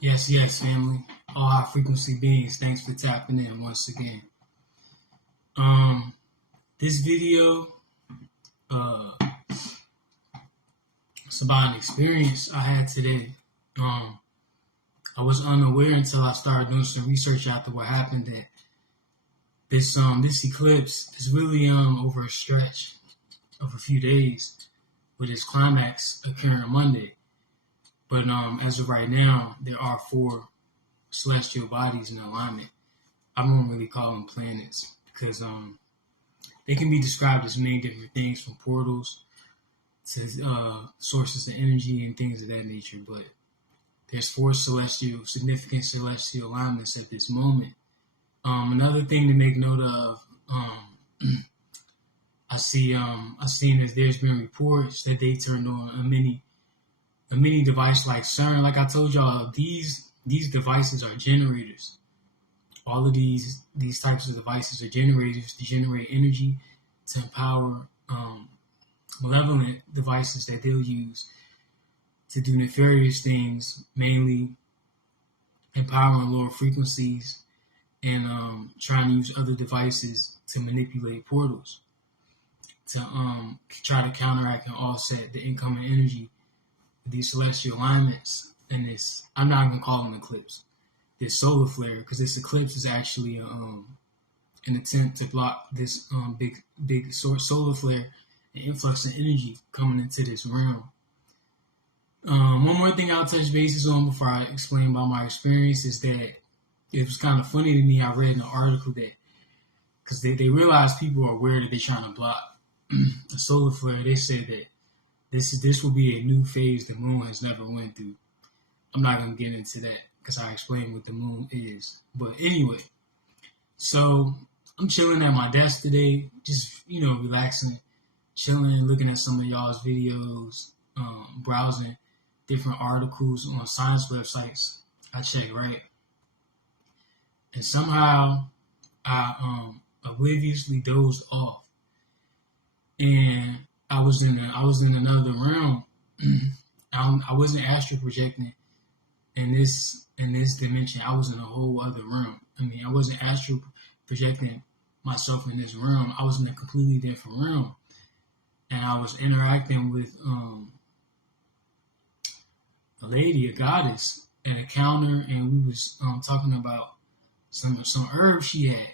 Yes, yes, family. All high frequency beings, thanks for tapping in once again. Um, this video, uh, it's about an experience I had today. I was unaware until I started doing some research after what happened that this eclipse is really over a stretch of a few days, with its climax occurring Monday. But as of right now, there are 4 celestial bodies in alignment. I don't really call them planets because they can be described as many different things, from portals to sources of energy and things of that nature. But there's 4 significant celestial alignments at this moment. Another thing to make note of, I seen that there's been reports that they turned on a mini device like CERN. Like I told y'all, these devices are generators. All of these types of devices are generators to generate energy to empower malevolent devices that they'll use to do nefarious things, mainly empowering lower frequencies and trying to use other devices to manipulate portals to try to counteract and offset the incoming energy of these celestial alignments. And this, I'm not even calling eclipse, this solar flare, because this eclipse is actually an attempt to block this big solar flare and influx of energy coming into this realm. One more thing I'll touch bases on before I explain about my experience is that it was kind of funny to me. I read in an article that, because they realized people are aware that they're trying to block a solar flare, they said that this will be a new phase the moon has never went through. I'm not going to get into that because I explained what the moon is. But anyway, so I'm chilling at my desk today, just, relaxing, chilling, looking at some of y'all's videos, browsing different articles on science websites. I check, right? And somehow I obliviously dozed off. And I was in another realm. I wasn't astral projecting in this dimension. I was in a whole other realm. I mean, I wasn't astral projecting myself in this realm. I was in a completely different realm, and I was interacting with a lady, a goddess, at a counter, and we was talking about some herbs she had,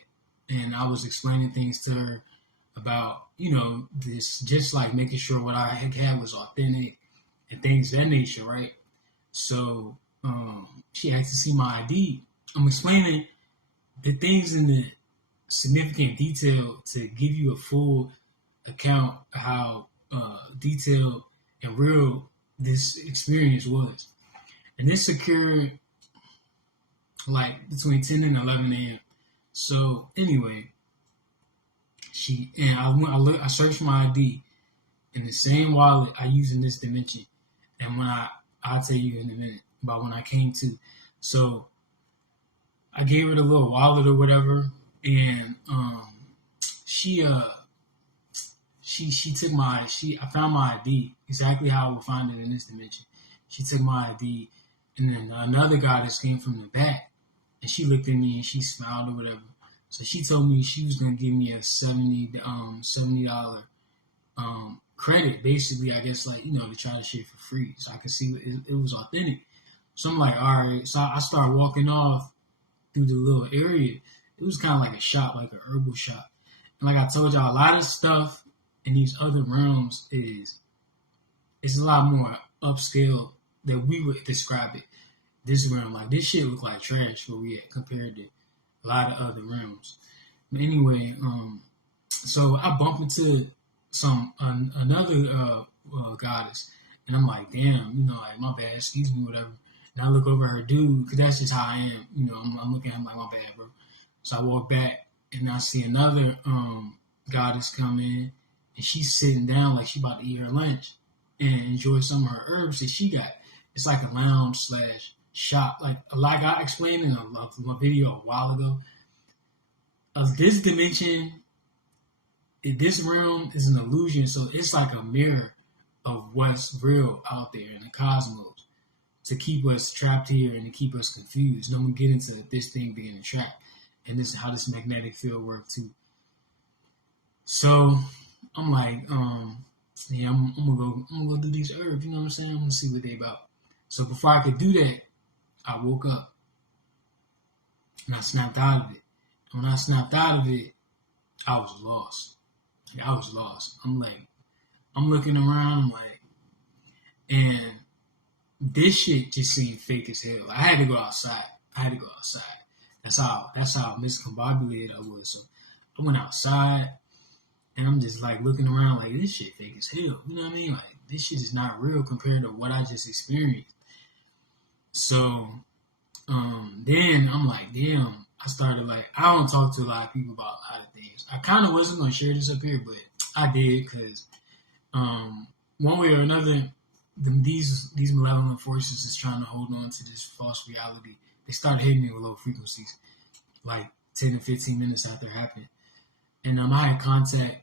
and I was explaining things to her about this, just like making sure what I had was authentic and things of that nature, right? So she asked to see my ID. I'm explaining the things in the significant detail to give you a full account of how detailed and real this experience was. And this occurred like between 10 and 11 a.m. So anyway, I searched my ID in the same wallet I use in this dimension. And I'll tell you in a minute about when I came to. So I gave her the little wallet or whatever, and she took I found my ID exactly how I would find it in this dimension. She took my ID, and then another goddess came from the back, and she looked at me and she smiled or whatever. So she told me she was gonna give me a $70 credit, basically, I guess, like, to try to shit for free, so I could see it was authentic. So I'm like, all right. So I started walking off through the little area. It was kind of like a shop, like a herbal shop. And like I told y'all, a lot of stuff in these other realms it's a lot more upscale than we would describe it. This realm, like, this shit look like trash where we at compared to a lot of other realms. But anyway, so I bump into another goddess, and I'm like, damn, like, my bad, excuse me, whatever. And I look over at her dude, because that's just how I am. I'm looking at him like, my bad, bro. So I walk back, and I see another goddess come in, and she's sitting down like she about to eat her lunch and enjoy some of her herbs that she got. It's like a lounge / shop. Like I explained in a video a while ago, of this dimension, this realm is an illusion. So it's like a mirror of what's real out there in the cosmos. to keep us trapped here and to keep us confused. And I'm gonna get into this thing being a trap, and this is how this magnetic field works too. So I'm like, yeah, I'm gonna go do these herbs. You know what I'm saying? I'm gonna see what they about. So before I could do that, I woke up and I snapped out of it. And when I snapped out of it, I was lost. I was lost. I'm looking around. I'm like, and this shit just seemed fake as hell. I had to go outside. That's how miscombobulated I was. So I went outside and I'm just like looking around like this shit fake as hell. You know what I mean? Like this shit is not real compared to what I just experienced. So then I'm like, damn. I started like, I don't talk to a lot of people about a lot of things. I kind of wasn't going to share this up here, but I did because one way or another, these malevolent forces is trying to hold on to this false reality. They started hitting me with low frequencies, like 10 to 15 minutes after it happened. And I had contact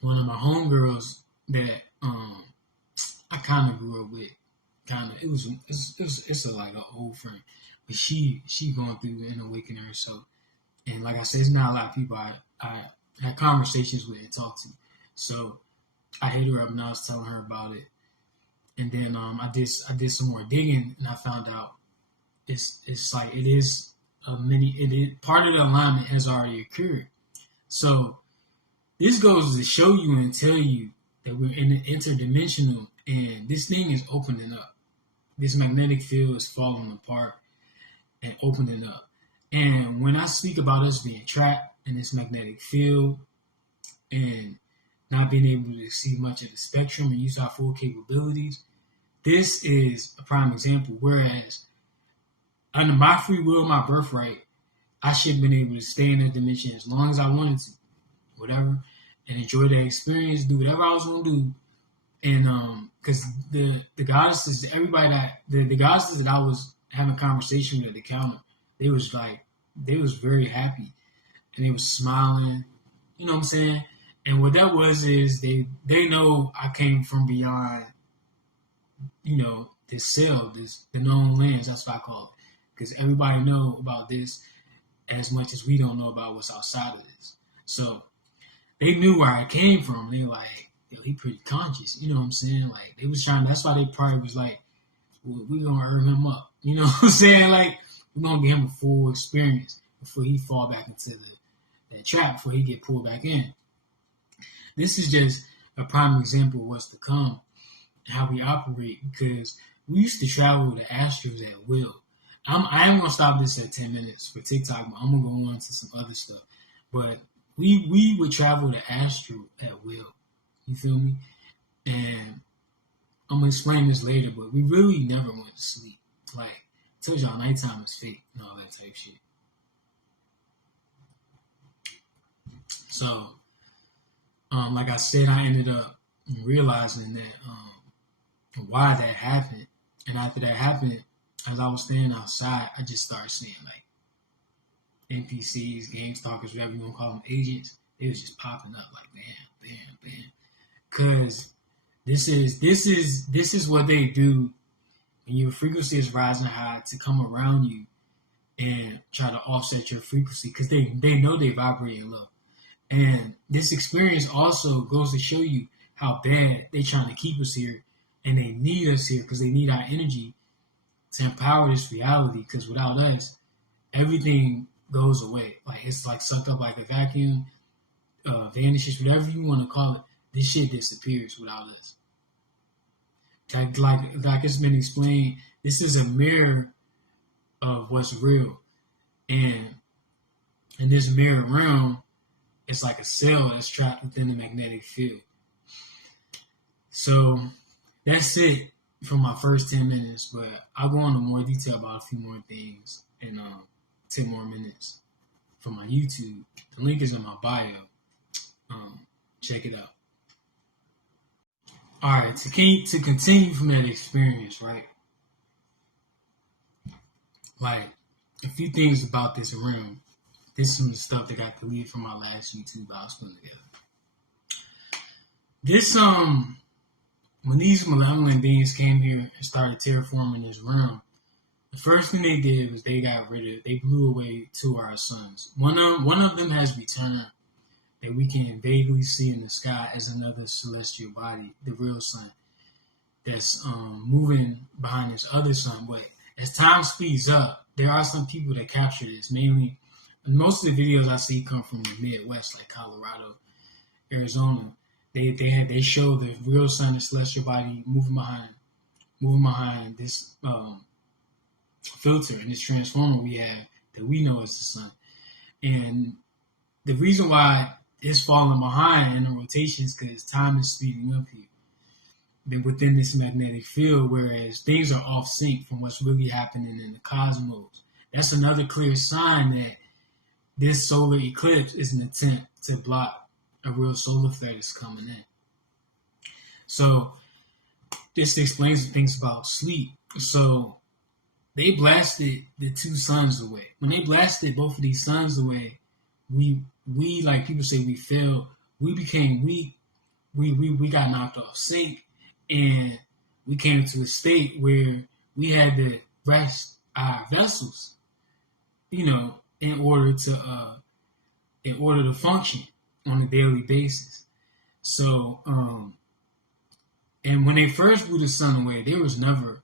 one of my homegirls that I kind of grew up with. It's like an old friend, but she going through an awakening herself. And like I said, it's not a lot of people I had conversations with and talked to. So I hit her up and I was telling her about it. And then I did some more digging and I found out it's like it is part of the alignment has already occurred. So this goes to show you and tell you that we're in the interdimensional and this thing is opening up. This magnetic field is falling apart and opening up. And when I speak about us being trapped in this magnetic field and not being able to see much of the spectrum and use our full capabilities, this is a prime example. Whereas under my free will, my birthright, I should have been able to stay in that dimension as long as I wanted to, whatever, and enjoy that experience, do whatever I was going to do. And because the goddesses, everybody the goddesses that I was having a conversation with at the counter, they was very happy and they was smiling, you know what I'm saying? And what that was is they know I came from beyond, you know, this cell, the known lands, that's what I call it. Because everybody know about this as much as we don't know about what's outside of this. So they knew where I came from. They were like, yo, he pretty conscious, you know what I'm saying? Like they was trying, that's why they probably was like, well, we gonna herb him up. You know what I'm saying? Like we're gonna give him a full experience before he fall back into that trap, before he get pulled back in. This is just a prime example of what's to come and how we operate, because we used to travel the astrals at will. I am gonna stop this at 10 minutes for TikTok, but I'm gonna go on to some other stuff. But we would travel the astral at will. You feel me? And I'm gonna explain this later, but we really never went to sleep. Like I told y'all, nighttime is fake and all that type shit. So, like I said, I ended up realizing that why that happened, and after that happened, as I was standing outside, I just started seeing like NPCs, game stalkers, whatever you want to call them, agents. They was just popping up like bam, bam, bam. Cause this is what they do when your frequency is rising high to come around you and try to offset your frequency, because they know they vibrate in low. And this experience also goes to show you how bad they trying to keep us here, and they need us here because they need our energy to empower this reality. Because without us, everything goes away. Like it's like sucked up like a vacuum, vanishes, whatever you want to call it. This shit disappears without us. Like it's been explained, this is a mirror of what's real, and in this mirror realm, it's like a cell that's trapped within the magnetic field. So that's it for my first 10 minutes, but I'll go into more detail about a few more things in 10 more minutes from my YouTube. The link is in my bio. Check it out. All right, to continue from that experience, right? Like a few things about this room. This is some of the stuff that got deleted from my last YouTube I was putting together. when these malevolent beings came here and started terraforming this realm, the first thing they did was they blew away two of our suns. One of them has returned that we can vaguely see in the sky as another celestial body, the real sun, that's moving behind this other sun. But as time speeds up, there are some people that capture this. Mainly, most of the videos I see come from the Midwest, like Colorado, Arizona. They show the real sun, the celestial body, moving behind this filter and this transformer we have that we know as the sun. And the reason why it's falling behind in the rotation is because time is speeding up here. Then within this magnetic field, whereas things are off sync from what's really happening in the cosmos. That's another clear sign that this solar eclipse is an attempt to block a real solar flare that's coming in. So this explains things about sleep. So they blasted the two suns away. When they blasted both of these suns away, we like people say we failed. We became weak. We got knocked off sync, and we came to a state where we had to rest our vessels, in order to function on a daily basis. So, and when they first blew the sun away, there was never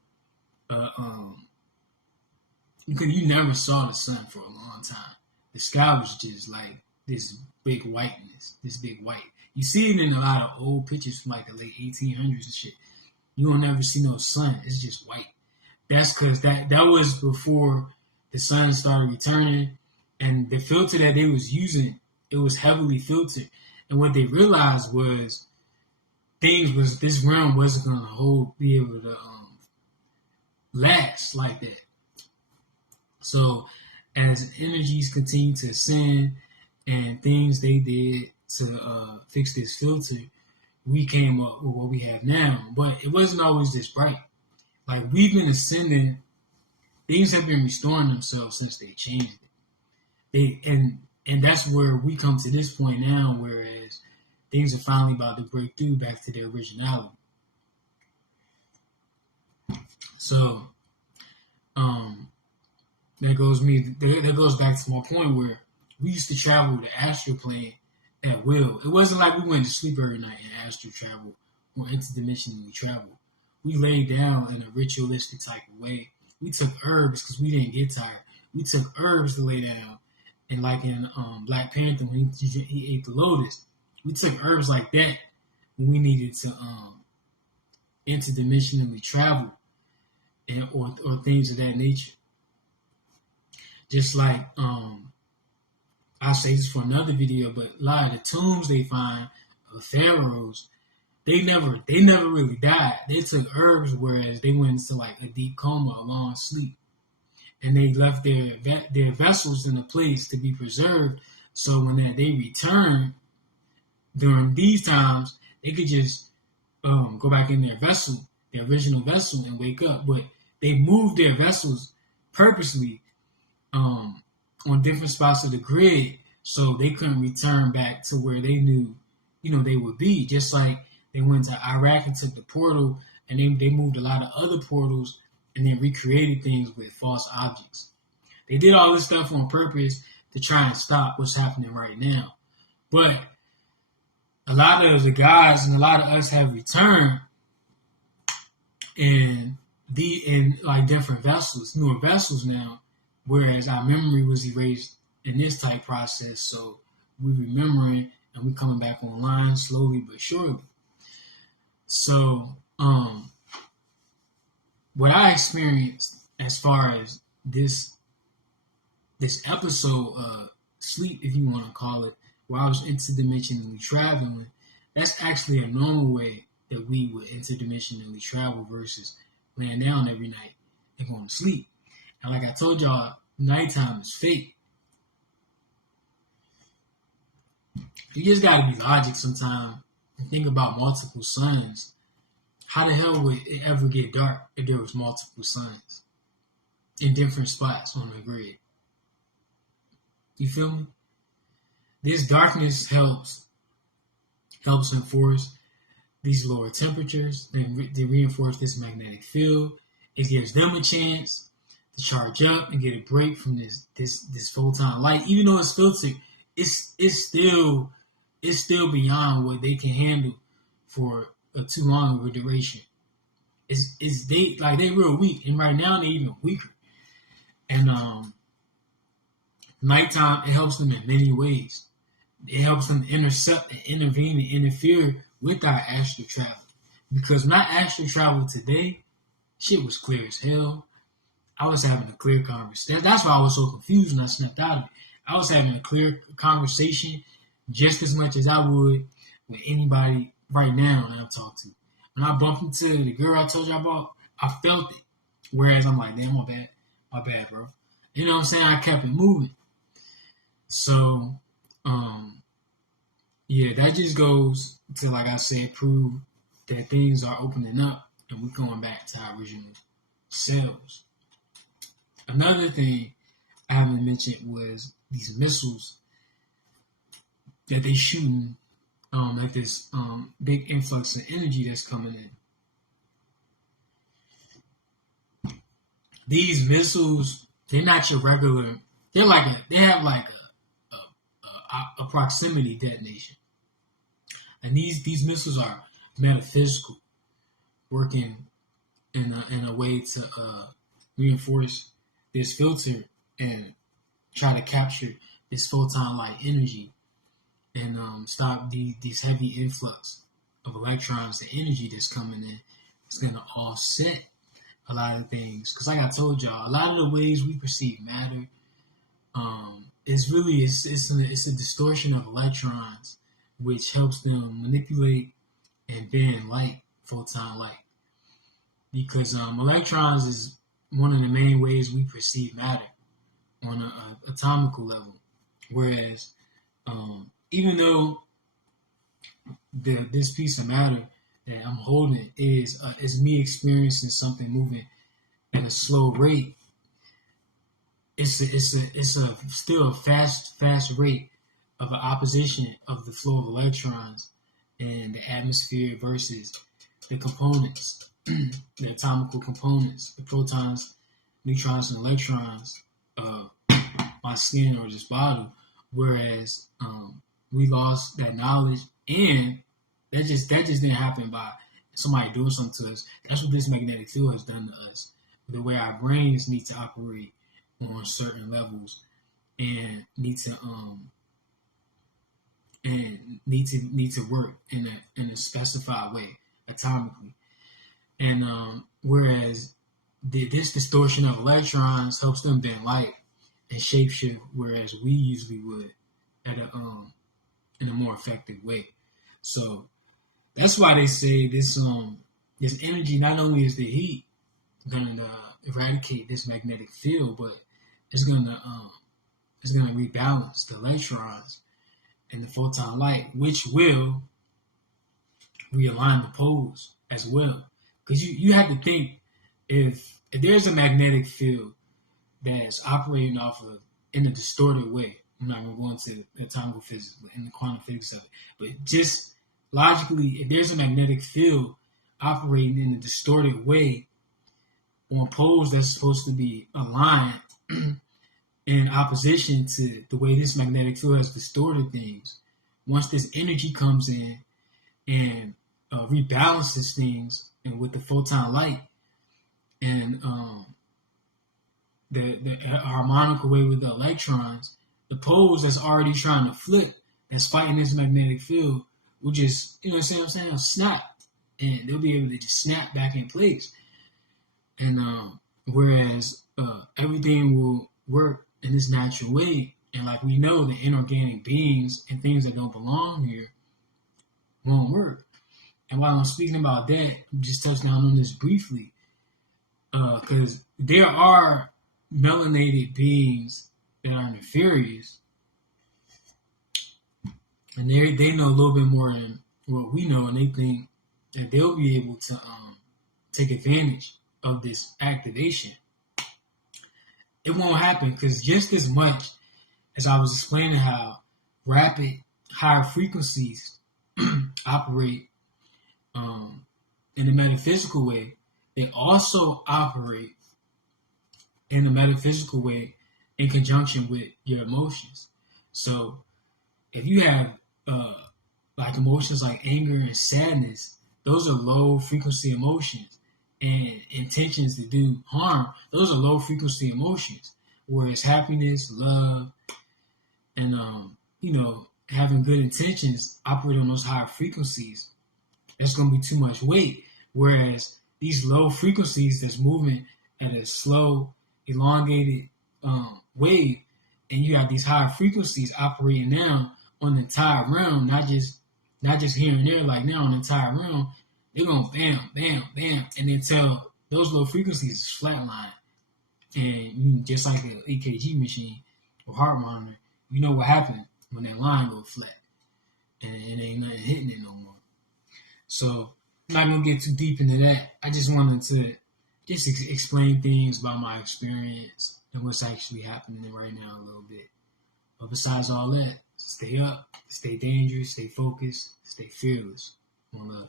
you never saw the sun for a long time. The sky was just like this big whiteness, this big white. You see it in a lot of old pictures from like the late 1800s and shit. You don't never see no sun. It's just white. That's because that was before the sun started returning, and the filter that they was using, it was heavily filtered. And what they realized was this realm wasn't gonna be able to last like that. So as energies continue to ascend and things they did to fix this filter, we came up with what we have now. But it wasn't always this bright. Like, we've been ascending, things have been restoring themselves since they changed it. And that's where we come to this point now, whereas things are finally about to break through back to their originality. So, that goes back to my point where we used to travel the astral plane at will. It wasn't like we went to sleep every night in astral travel or interdimensionally travel. We laid down in a ritualistic type of way. We took herbs because we didn't get tired. We took herbs to lay down. And like in Black Panther, when he ate the lotus, we took herbs like that when we needed to interdimensionally travel or things of that nature. Just like, I'll say this for another video, but a lot of the tombs they find of pharaohs, they never really died. They took herbs, whereas they went into like a deep coma, a long sleep, and they left their vessels in a place to be preserved. So when they return during these times, they could just go back in their vessel, their original vessel, and wake up. But they moved their vessels purposely on different spots of the grid, so they couldn't return back to where they knew, they would be. Just like they went to Iraq and took the portal, and they moved a lot of other portals and then recreated things with false objects. They did all this stuff on purpose to try and stop what's happening right now. But a lot of the guys and a lot of us have returned in like different vessels, newer vessels now, whereas our memory was erased in this type process. So we're remembering and we're coming back online slowly but surely. So what I experienced as far as this episode of sleep, if you want to call it, where I was interdimensionally traveling, that's actually a normal way that we would interdimensionally travel versus laying down every night and going to sleep. And like I told y'all, nighttime is fake. You just gotta be logic sometimes and think about multiple suns. How the hell would it ever get dark if there was multiple suns in different spots on the grid? You feel me? This darkness helps enforce these lower temperatures, they reinforce this magnetic field. It gives them a chance to charge up and get a break from this photon light. Even though it's filtered, it's still beyond what they can handle for a too long of a duration. They real weak, and right now they're even weaker. And nighttime, it helps them in many ways. It helps them intercept and intervene and interfere with our astral travel. Because when I astral travel today, shit was clear as hell. I was having a clear conversation. That's why I was so confused when I snapped out of it. I was having a clear conversation just as much as I would with anybody right now that I've talked to. When I bumped into the girl I told you about, I felt it. Whereas I'm like, damn, my bad, bro. You know what I'm saying? I kept it moving. So, yeah, that just goes to, like I said, prove that things are opening up and we're going back to our original selves. Another thing I haven't mentioned was these missiles that they shooting at this big influx of energy that's coming in. These missiles, they're not your regular. They have like a proximity detonation, and these missiles are metaphysical, working in a way to reinforce this filter and try to capture this photon light energy and stop these heavy influx of electrons and energy that's coming in. It's going to offset a lot of things. Because like I told y'all, a lot of the ways we perceive matter, it's a distortion of electrons, which helps them manipulate and bend light, photon light. Because electrons is one of the main ways we perceive matter on an atomical level. Whereas, even though this piece of matter that I'm holding is me experiencing something moving at a slow rate, it's still a fast rate of an opposition of the flow of electrons in the atmosphere versus the components, the atomical components, the protons, neutrons, and electrons of my skin or this bottle. Whereas we lost that knowledge, and that just didn't happen by somebody doing something to us. That's what this magnetic field has done to us. The way our brains need to operate on certain levels and need to work in a specified way atomically. And whereas this distortion of electrons helps them bend light and shapeshift, whereas we usually would at in a more effective way. So that's why they say this energy, not only is the heat going to eradicate this magnetic field, but it's going to rebalance the electrons and the photon light, which will realign the poles as well. Because you have to think, if there's a magnetic field that's operating off of in a distorted way, I'm not going to go into the atomic physics, but in the quantum physics of it, but just logically, if there's a magnetic field operating in a distorted way on poles that's supposed to be aligned in opposition to the way this magnetic field has distorted things, once this energy comes in and rebalances things, and with the photon light and the harmonical way with the electrons, the poles that's already trying to flip, that's fighting this magnetic field, will just, you know what I'm saying, snap. And they'll be able to just snap back in place. And whereas everything will work in this natural way, and like we know, the inorganic beings and things that don't belong here won't work. And while I'm speaking about that, I'm just touching on this briefly, because there are melanated beings that are nefarious, and they know a little bit more than what we know, and they think that they'll be able to take advantage of this activation. It won't happen, because just as much as I was explaining how rapid higher frequencies operate in the metaphysical way, they also operate in the metaphysical way in conjunction with your emotions. So if you have like emotions like anger and sadness, those are low frequency emotions, and intentions to do harm, those are low frequency emotions. Whereas happiness, love, and having good intentions operate on those higher frequencies. It's going to be too much weight. Whereas these low frequencies that's moving at a slow, elongated wave, and you have these higher frequencies operating now on the entire realm, not just here and there, like now on the entire realm, they're going bam, bam, bam, and then tell those low frequencies is flatline. And just like an EKG machine or heart monitor, you know what happened when that line goes flat, and it ain't nothing hitting it no more. So I'm not gonna get too deep into that. I just wanted to just explain things about my experience and what's actually happening right now a little bit. But besides all that, stay up, stay dangerous, stay focused, stay fearless. One love.